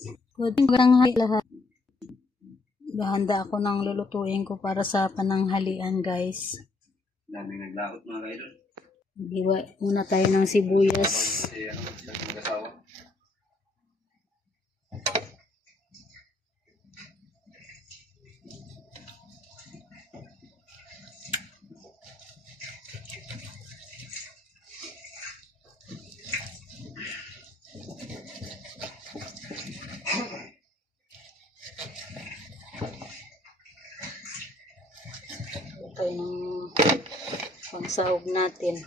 Good morning lahat. Gahanda ako ng lulutuin ko para sa pananghalian, guys. Daming naglaot mga kaidol. Giwa muna tayo ng sibuyas. Kasi sa mag-asawa. Ito ng pangsahog natin.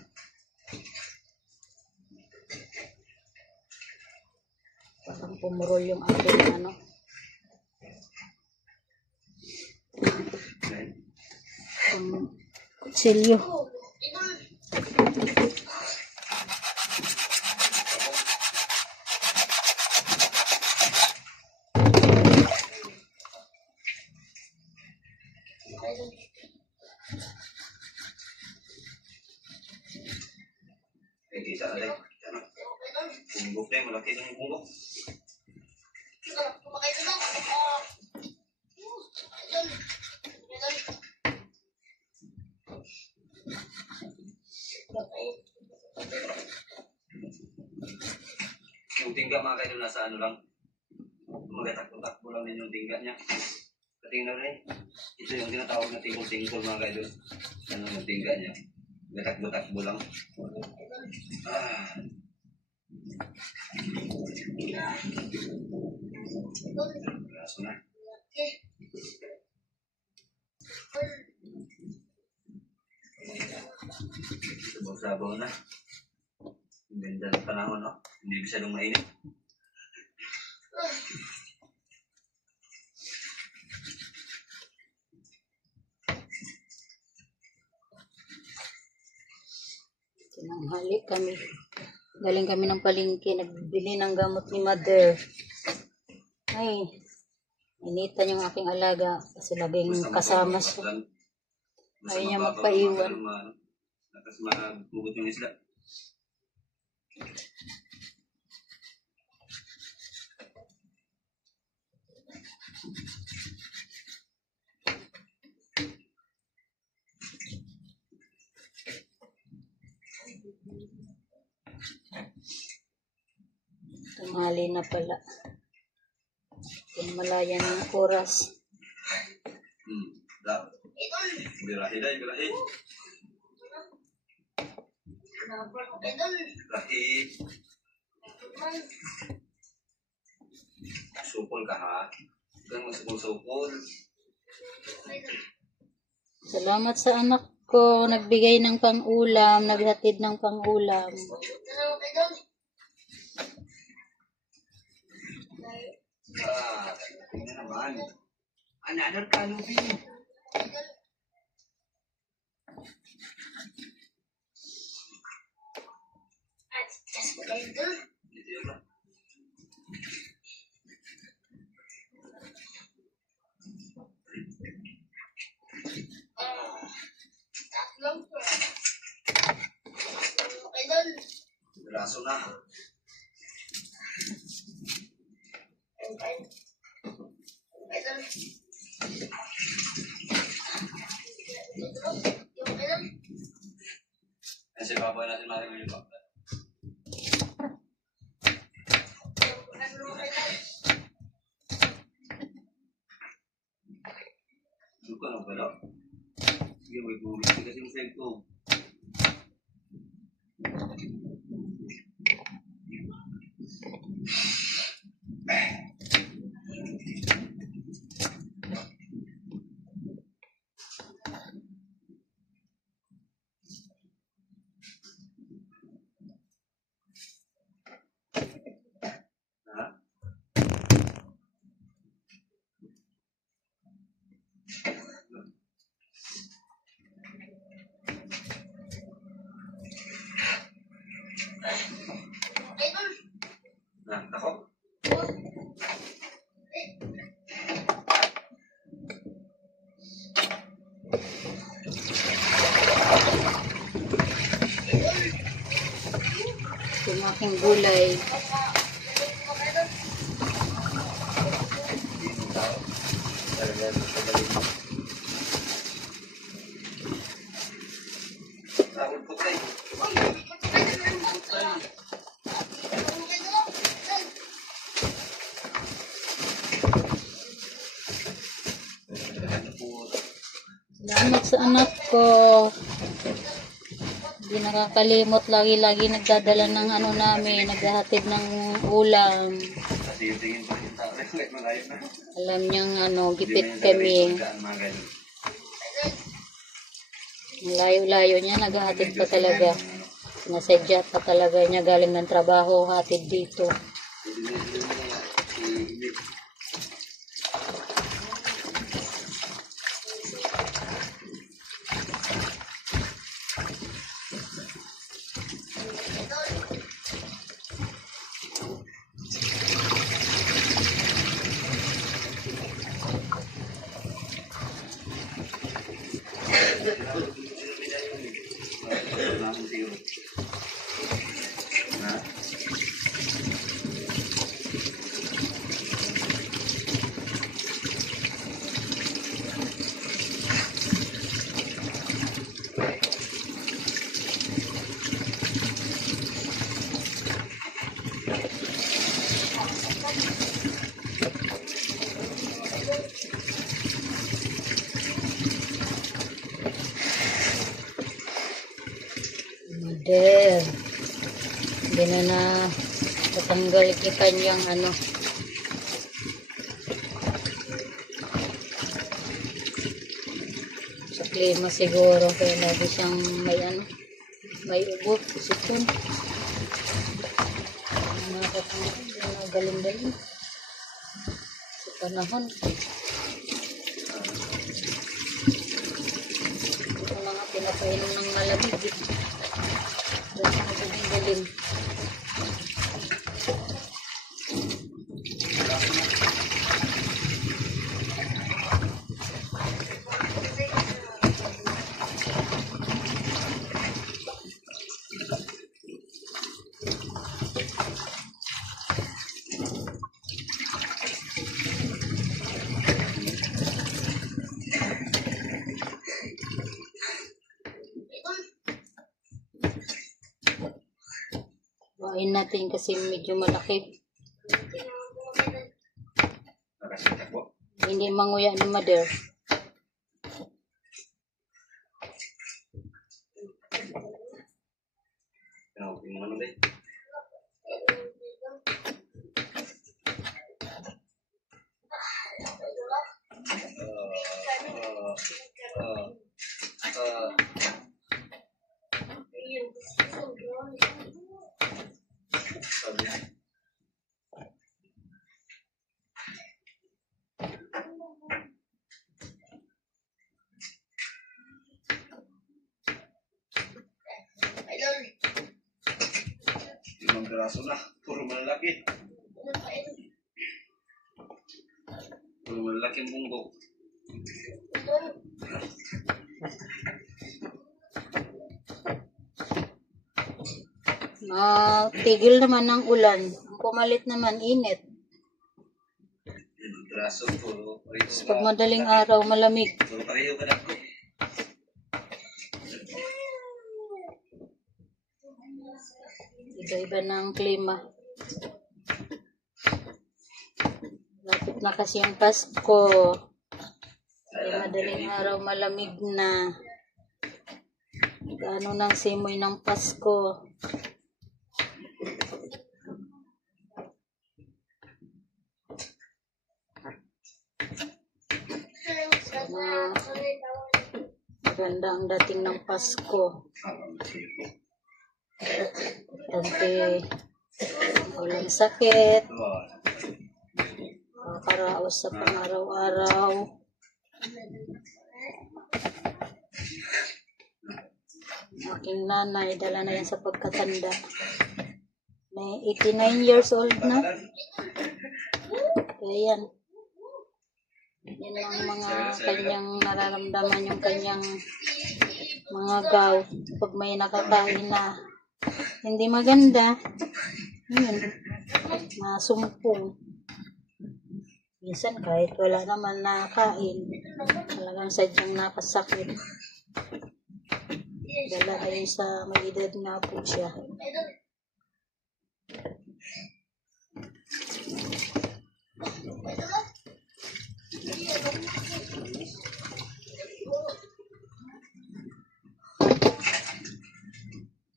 Parang pumurol yung ating kutsilyo. Eh, isa na Bunggok na malaki ng bunggok. Yung tingga mga kaidol nasa lang. Magatak-takbo lang din yung tingga niya. Katingnan rin. Ito yung tinatawag na tingkol-tingkol mga kaidol. Ano yung tingga niya. Gatak-gatakbo lang. Laso na. Sabaw-sabaw na. Ang ganda ng panahon, no? Hindi masyadong mainit. Tinanghali kami. Galing kami ng palengke. Nagbili ng gamot ni Mother. Ay, initan yung aking alaga. Kasi laging kasama siya. Ayaw niya magpaiwan. Tapos magbugot yung isla. Tanghali na pala. Malaya ng oras. Birahi day, birahi. Birahi. Sukol ka ha. Huwag magsukol-sukol. Salamat sa anak ko. Nagbigay ng pang-ulam. Naghatid ng pang-ulam. Tingnan naman. Another canopy. Raso na. Kasi baboy natin maraming yung bakta. Ano ka na pala? Sige, may tubig kasi yung flag ko. Ako? Yung aking gulay. Sahod po tayo. Salamat sa anak ko. Hindi nakakalimot. Lagi-lagi nagdadala ng ano namin. Naghahatid ng ulam. Kasi yung tingin ko yung tao, malayo na. Alam niyang ano, gipit kami. Layo-layo niya. Naghahatid pa talaga. Nasadya pa talaga niya galing ng trabaho. Hatid dito. Mother, hindi na tatanggal yung kanyang ano. Sa klima siguro, kaya lagi siyang may ano, may ubo, sipon. Mga galing-galing. Sa panahon. Ito na nga pinapainom ng malamig. Dahil galing-galing. Bawain natin kasi medyo malaki. Hindi manguya ni mother. Limang piraso na, puro malalaki. Puro malalaki ang bunggok. Tigil naman ng ulan. Ang pumalit naman, init. Limang piraso, puro pareho. Pag madaling araw, malamig. Puro pareho ka dako. Iba-iba ng klima. Lapit na kasi ang Pasko. Kaya madaling araw, malamig na. Gaano ng simoy ng Pasko. Maganda ang dating ng Pasko. Dante, walang sakit. Makakaraos sa pang-araw-araw. Aking nanay, dala na yan sa pagkatanda. May 89 years old na. Kaya yan. Yan ang mga kanyang nararamdaman, yung kanyang mga gout. Pag may nakakain na hindi maganda, yun, masumpong. Minsan kahit wala naman nakain, talagang sadyang napasakit. Dala na yun sa may edad na po siya.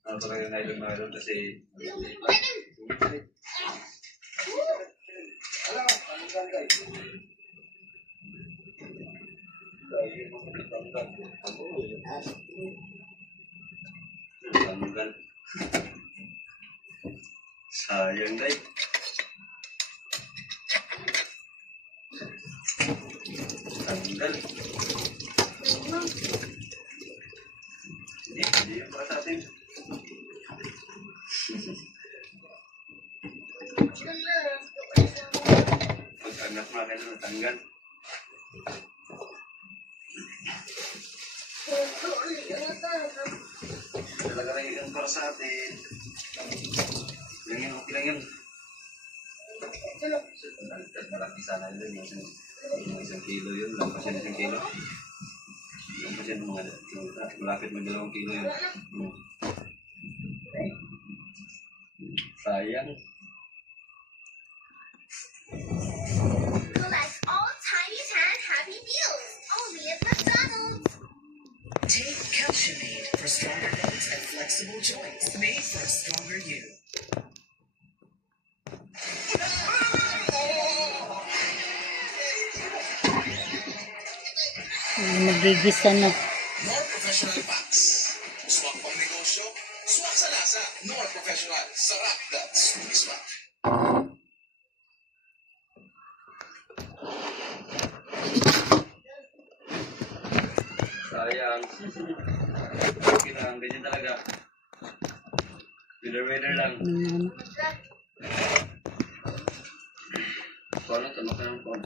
Ano talaga na idol kasi tanggal. Sayang dahil. Tanggal. Hindi yung para sa atin. Pag-anak mga kayo natanggal. Talaga lang yun para sa atin. Lang yun, okay lang yun. Malaki sana yun. Yung isang kilo yun. Lampas yan isang kilo. Lampas yan mga malapit mag-2 kilo yun. Sayang. Collect all Tiny Tan Happy Meals, only at McDonald's. Take Calcium-Aid for stronger bones and flexible joints. Made for a stronger you. Nagigisa na. Nor Professional Packs. Swak pang negosyo, swak sa lasa. Nor Professional, sarap that's swak. Sayang. Okay lang, ganyan talaga. Weather lang. Paano ito? Makanang po.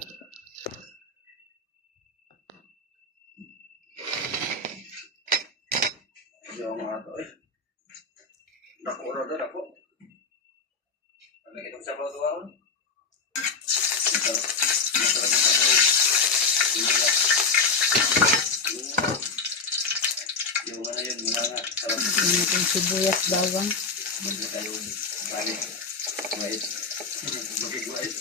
Hindi ako mga ito eh. Dako ro do, dako. Ano kitang sabaw doon? Masarap na sabaw. Yung ano yun, mga sarap. Natin sibuyas, bawang. Hindi tayo balik. Wait. Bakit wait?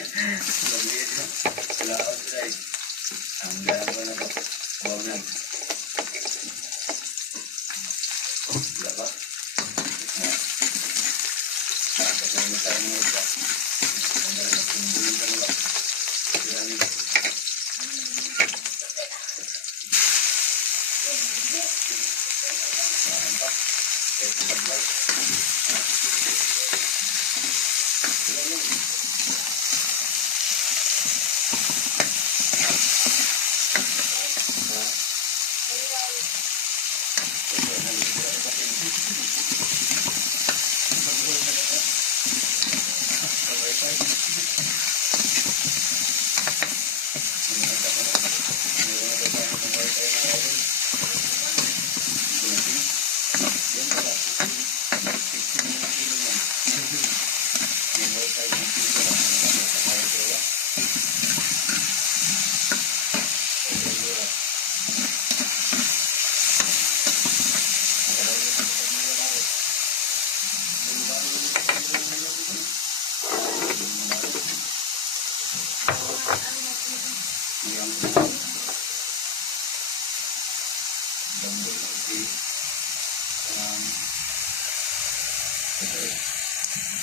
Bakit na? Laot tayo. Ang galang ko na ito. Bawanan. Wala ba? Tapos namin tayo mga isa. Ang galang na kumbulin ka nila. Yan. Mantap. Ito bagbay.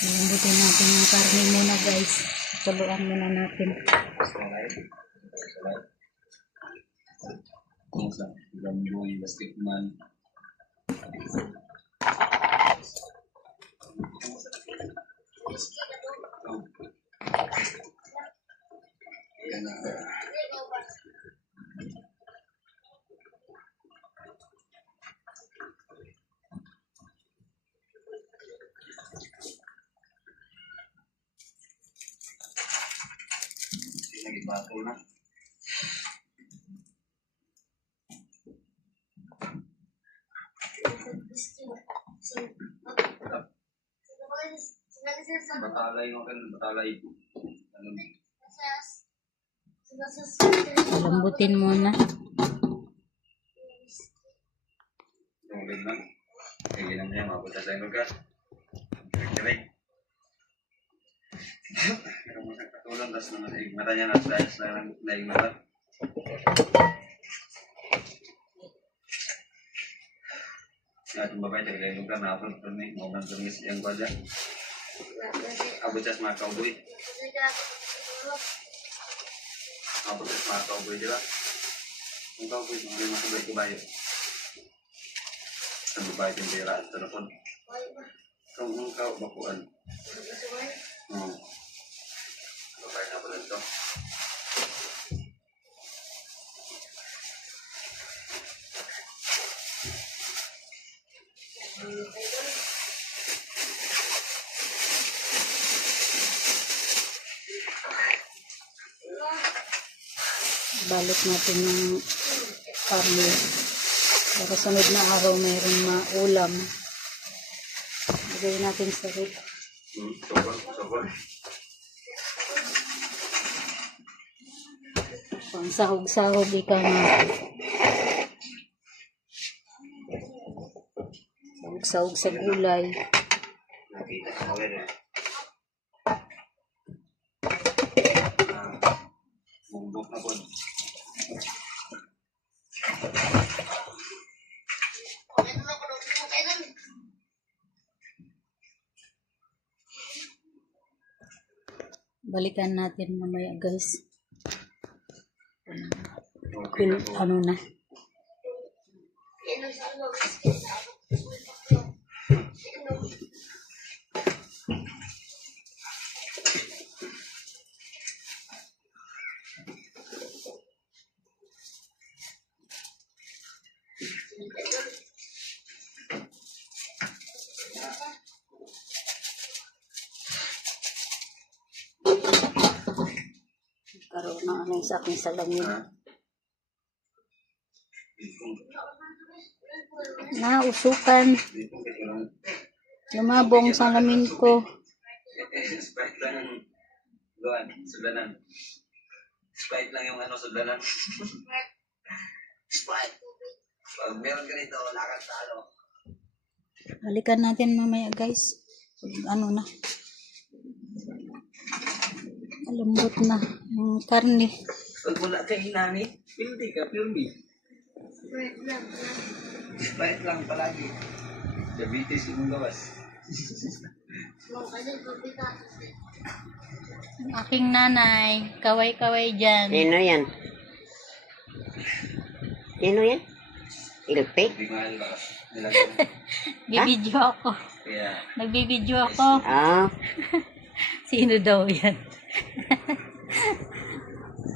Ilambutin natin yung karne muna, guys. Kuluan muna natin. Kung sa Gamboy, Basketman. Yan na. Nagibato na. Batalay mo kan, batalay. Ano? Lambutin muna. Tungguin lang. Kailangan niya, mabuta sa lugar. Kirig-kirig. Pero magkakatulong, tapos naman mata niya naing mata. Kaya itong babae, talaga yung lugar, nakapun ko ni, mauman tumis yung kwa dyan. Abot siya sa mga cowboy. Abot siya sa mga cowboy, di ba? Yung cowboy, mga lima sabay kubayo. Sa babae, tindera at telefon. Kung kau bakuan. Babae na pala ito. Balot natin yung karne. Para sunod na araw mayroong maulam. Lagay natin sa rip. Sokol. Pang sahog-sahog ika na. Sahog-sahog sa gulay. Nakita ko na rin. Bumbok na po. Balikan natin mamaya guys. Okay na po. Ano na. Karoon na ano sa aking salamin. Na, usukan. Lumabong sa salamin ko. Sprite lang ang luan, sudanan. Sprite lang yung sudanan. Sprite. Pag meron ka nito, wala kang talo. Balikan natin mamaya guys. Ano na. Lambot na yung karne. Pag wala ka hinani, hindi ka, pildi. Sprite lang palagi. Diabetes yung gawas. Ang aking nanay, kaway-kaway dyan. Sino yan? Sino yan? Ilpe? Hindi mahal ba? Nilagyan. Bibidyo ako. Kaya, Nagbibidyo ako. Ah, Sino daw yan?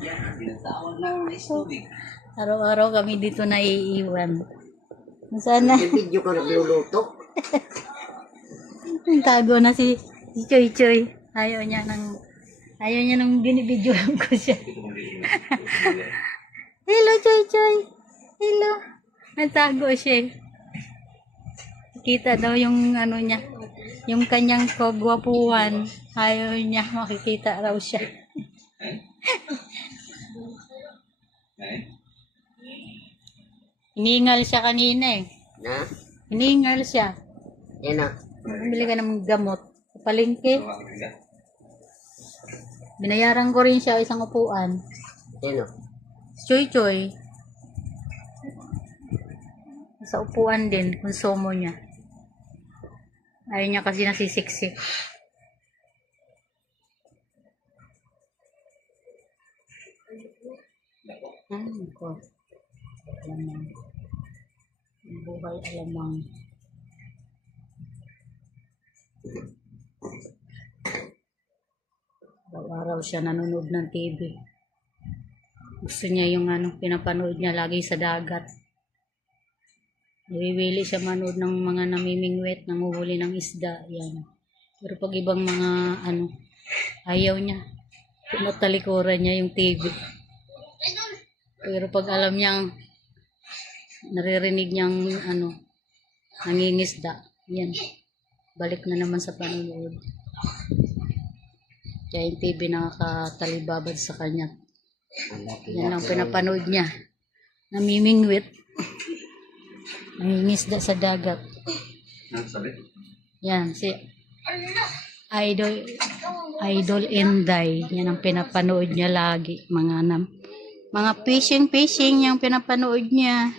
yan, tinatawag ng ice tubig. Araw-araw kami dito naiiwan. Sana, video ko nagluluto. tago na si Choy Choy. Ayaw niya nang binibidyoan ko siya. Hello, Choy Choy. Hello. Natago siya. Kita daw yung ano niya. Yung kanyang kagwapuhan. Ayaw niya makikita raw siya. Hiningal siya kanina eh. Na? Hiningal siya. Yan na. Bumili ka ng gamot. Sa palengke. Binayaran ko rin siya isang upuan. Sino? Choy Choy. Sa upuan din, konsumo niya. Ayaw niya kasi nasisiksik. Ko. Alamang. Buhay alamang. Araw-araw siya nanonood ng TV. Gusto niya yung pinapanood niya lagi sa dagat. Nawiwili siya manood ng mga namimingwit, nanguhuli ng isda, yan. Pero pag ibang mga ayaw niya. Tinatalikuran niya yung TV. Pero pag alam niyang naririnig niyang nangingisda, yan. Balik na naman sa panonood. Kaya yung TV nakakatalibabad sa kanya. Yan ang pinapanood niya. Namimingwit. Nangingisda sa dagat. Ano sabi? Yan, si Idol Inday. Yan ang pinapanood niya lagi. Mga fishing yung pinapanood niya.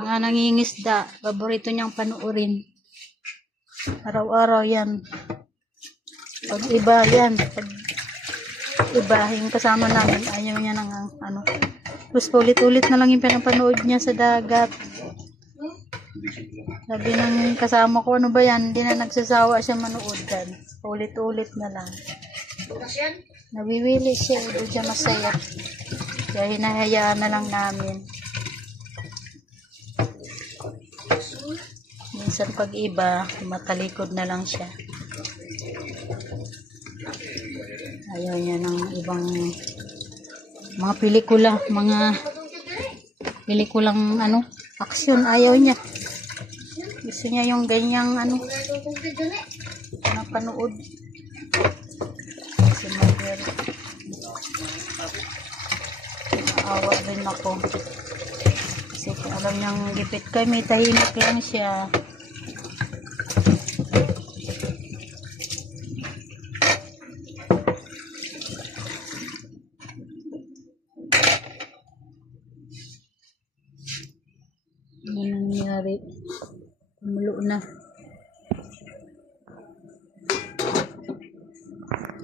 Mga nangingisda. Paborito niyang panoorin. Araw-araw yan. Pag iba yan. Pag iba yung kasama namin, ayaw niya ng ano. Tapos ulit-ulit na lang yung pinapanood niya sa dagat. Sabi ng kasama ko, ano ba yan? Hindi na nagsasawa siya manood yan. Ulit-ulit na lang. Nawiwili siya, doon siya masaya. Kaya hinahayaan na lang namin. Minsan pag iba, matalikod na lang siya. Ayaw niya ng ibang mga pelikulang ano, aksyon. Ayaw niya. Gusto niya yung ganyang ano, napanood. Si Mother. Naawa rin ako. Kasi alam niyang gipit kami, tahimik lang siya. Ano nangyari? Tumulo na.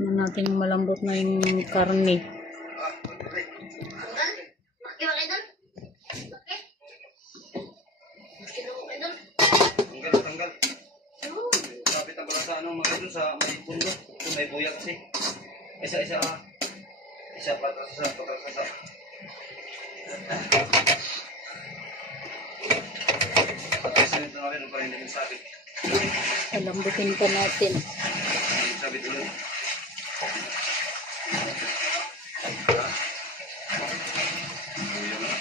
Tignan natin malambot na yung karne. Tanggal. Kapit ang pala sa ano mga idol sa may pundo. Kung may buya kasi. Isa patras sa. Pagkasinit na namin, para hindi magsabit. Palambutin pa natin. Magsabit ulit. Buya na.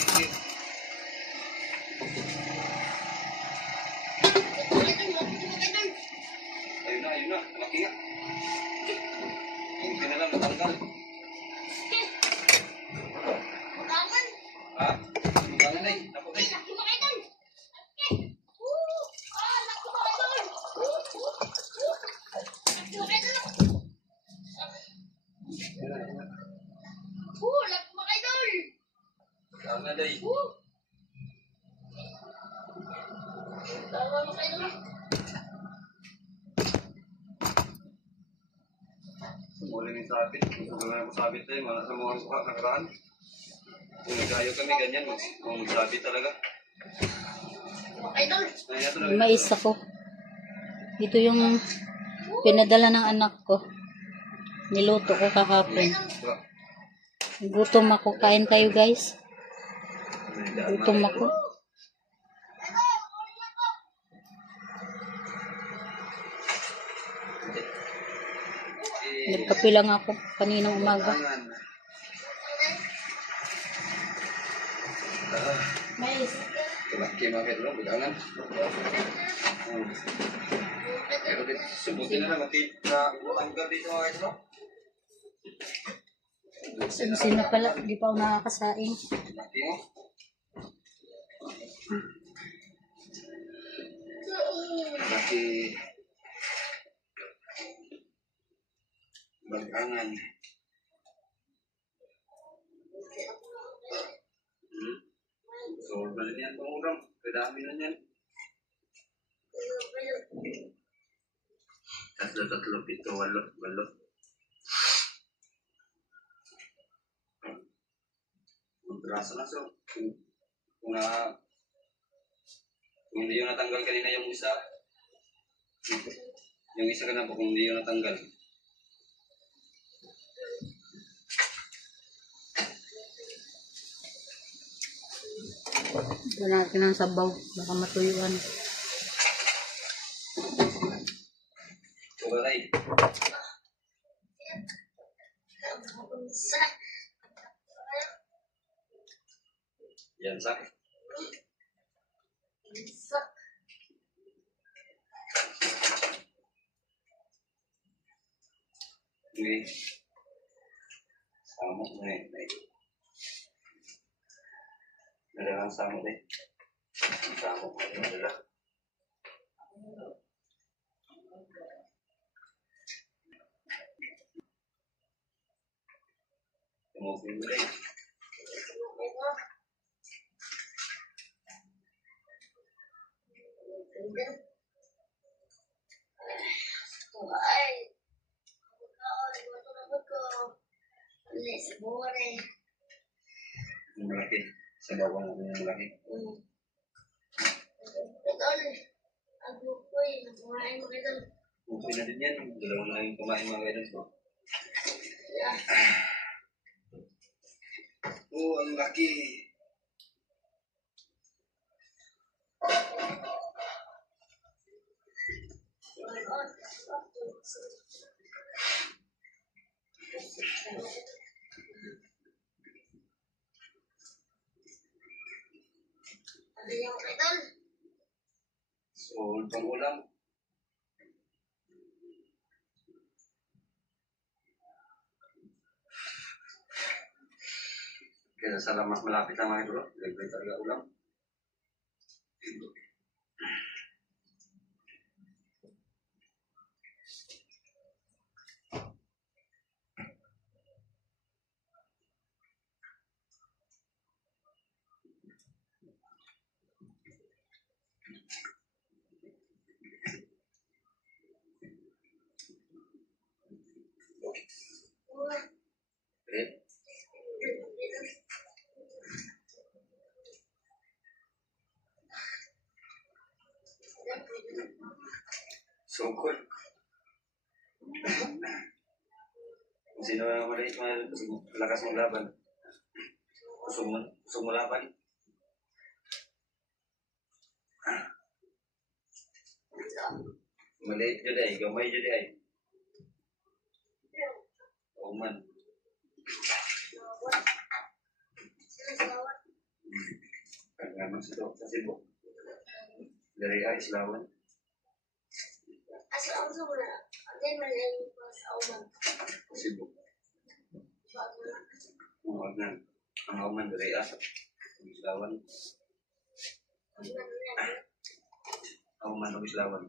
Hindi. Ayun na. Malaki nga. Hindi na lang natanggal. Ha? Tangan na eh. Tapos eh. Tangan na eh. Muli ng sabit. Wala na sabit tayo. Mga sa mga nakaraan. Kung nagayo kami ganyan, kung sabit talaga. May mais ako. Ito yung pinadala ng anak ko. Niluto ko kahapon. Gutom ako. Kain tayo guys. Gutom ako. Nagkape lang ako kaninang umaga. Mais. Laki mga ito lang, budangan. Pero subutin na lang, matanggal dito mga ito. Susin na pala. Hindi pa ako nakakasaing. Laki mo. Laki. Bagangan. So, balik yan itong ulam. Kadami na yan. Tatlo, pito, walo. Madrasa na so. Kung hindi yung natanggal kanina yung isa. Yung isa ka na po kung hindi yung natanggal. Ito natin ang sabaw. Baka matuyuan. Ugalay. Yan sa. Okay. Samok na eh. Dala lang samok eh. Samok na yung dala. Tumugin mo rin. Ay, Lisbore. Yung malaki. Sa bawang mo yung malaki. Idol, ang grupo kumain mo idol. Okay na din yan. Dalawa na yung kumain mga idol. Oh, ang laki. Ano yung idol? So, pang ulam. Kaya sa mas malapit na mga idol. Libre talaga ulam. Okay. So cool. Kung sino na maliit mga lakas mong laban. Kusog mo laban. Maliit dyan ay, gamay dyan ay. Oo man. Kaya naman sa Cebu. Dari ay Islawan. Asal ako sa muna. Ano yung malayo pa sa uman? Cebu. Huwag na. Ang auman dari ay Islawan. Auman o Islawan.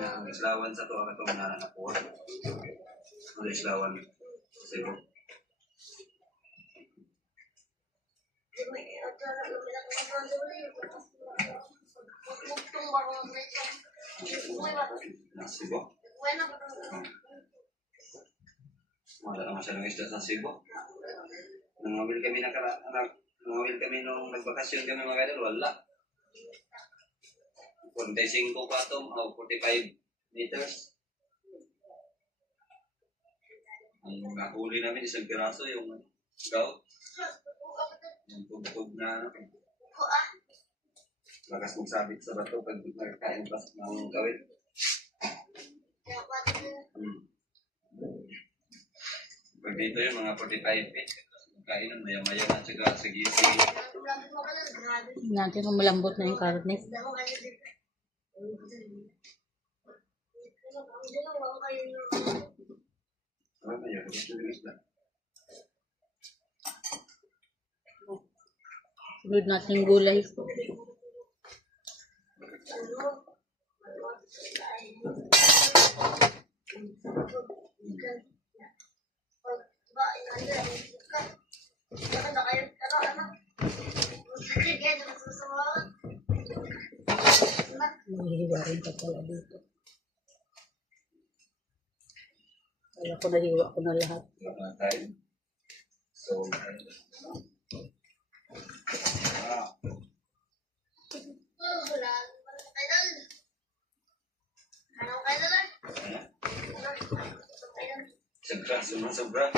Ang Islawan sa to ang itong nanak ko. Ang Islawan. Cebu. Cebu. Wala naman siya ng isda sa Cebu. Nangawil kami nung nagbakasyon kami mga idol, wala. 45 pa ito, o 45 meters. Ang nahuli namin, isang piraso, yung gout. Yung tugtog na lakas magsabit sa bato pag nagkain pa ng kawit. Pag dito yung mga 45 feet, kainan maya-maya na siya sa gising. Natin kung malambot na yung karne. Ano yun? Gusto nyo isda? Sunod natin yung gulay. Nahihiwa rin ka pala dito. Kaya ko nahiwa ko na lahat. Wala tayo. So, sobra.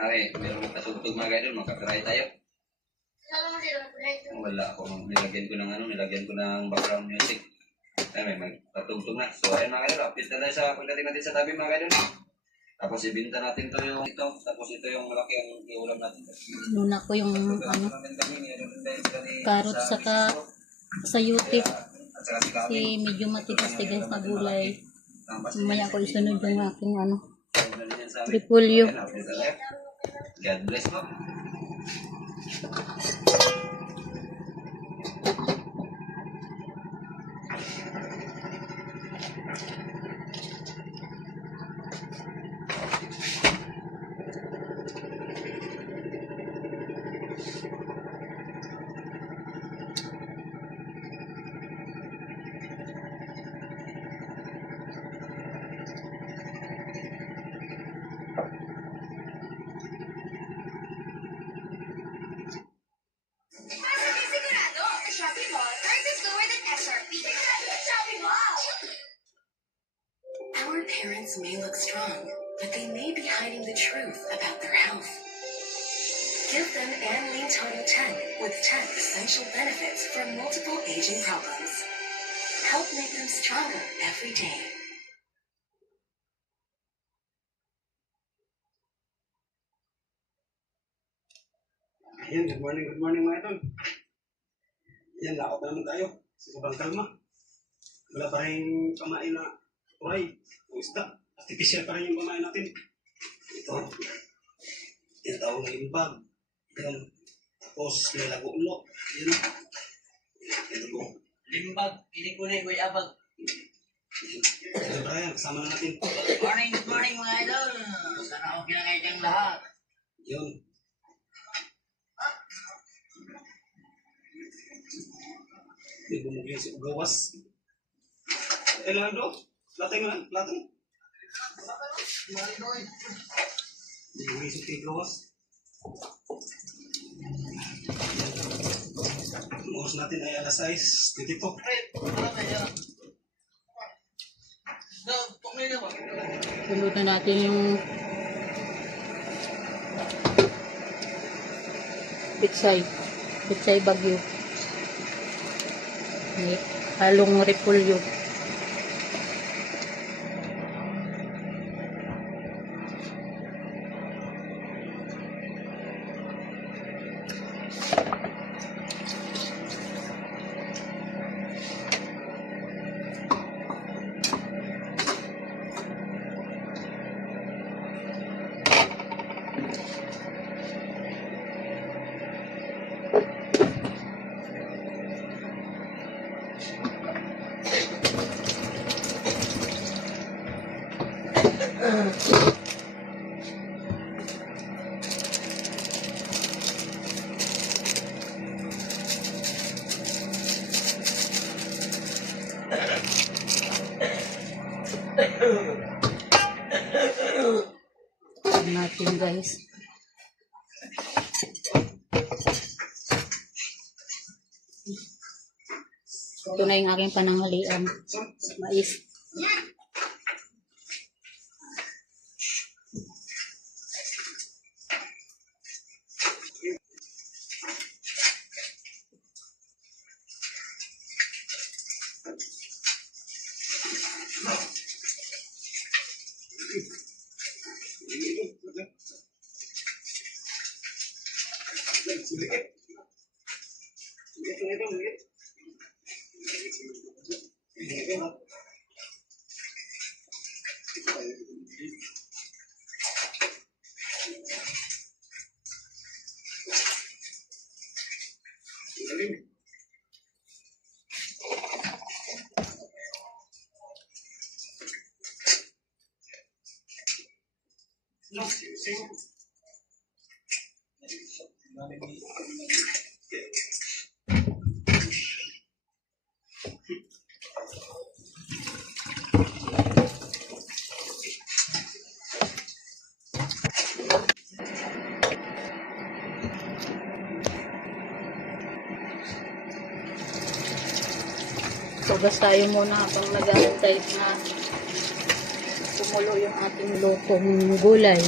Ay, meron katugtog mga ganun, magkakaray tayo. Wala ako, nilagyan ko ng background music. Ay, may patugtog na. So, ayun mga ganun, update na tayo sa pagdating natin sa tabi mga ganun. Tapos ibinta natin to yung ito, tapos ito yung malaki ang iulam natin. Nuna ko yung karot saka sa YouTube At saka si Kami. kasi medyo matigas-tigas na gulay. Mamaya ko isunod yung aking ano, repolyo. God bless mo. Para sa sigurado, sa Shopee Mall, prices lower than SRP. Shopee Mall! Our parents may look strong, but they may be hiding the truth about their health. Give them Anlene Total 10 with 10 essential benefits for multiple aging problems. Help make them stronger every day. Yan, good morning mga idol. Yan, lakot na naman tayo. Sa sobrang kalma. Wala pa rin kamain na turay o isda. Artificial pa rin yung kamain natin. Ito. Yan, tawag na imbag. Yan. Tapos, may lago-ulo. Yan. Ito po. Limbag, kinikuli ko abag. Ito Brian, kasama na natin. Good morning mga idol. Sana okay na kayo diyang lahat. Yun. May bumugli sa gawas. Leonardo, latay mo na, latay. May bumugli sa gawas. Ang oras natin ay alas 6:22. Sunod na natin yung pitsay bagyo. May halong repolyo. Natin guys. Ito na yung aking pananghalian. Mais. Tugas tayo muna habang nag-aantay na kumulo yung ating lutong gulay.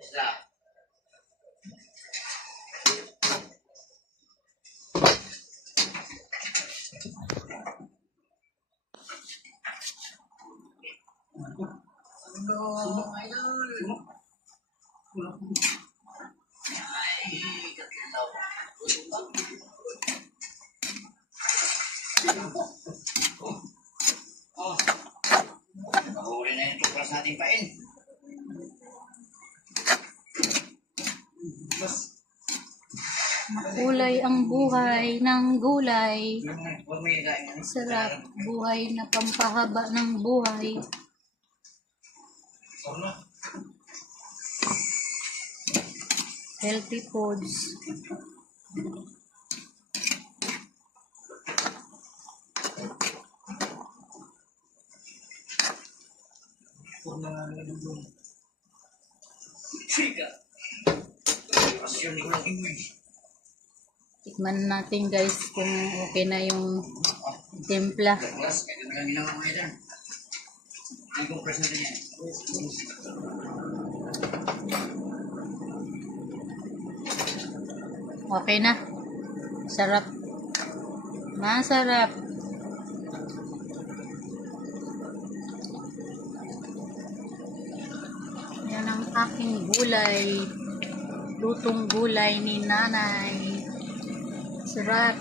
Basta. Ano, idol? Ay, katilaw. Oh, nahuli na yung tuklas nating pain. Makulay ang buhay ng gulay. Huwag mo yung kain. Sarap. Buhay na pampahaba ng buhay. Healthy foods. Chika! Pasyon ni Kulang Imoy. Tikman natin guys kung okay na yung timpla. Tuklas, kaya na lang ginawa mo idol. I-compress natin yan. Okay na. Sarap. Masarap. Yan ang aking gulay. Lutong gulay ni nanay. Sarap.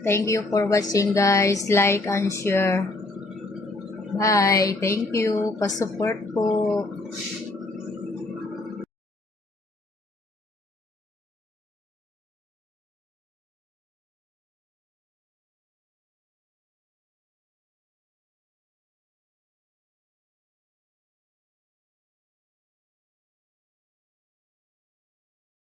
Thank you for watching guys. Like and share. Bye. Thank you. Pa-support po.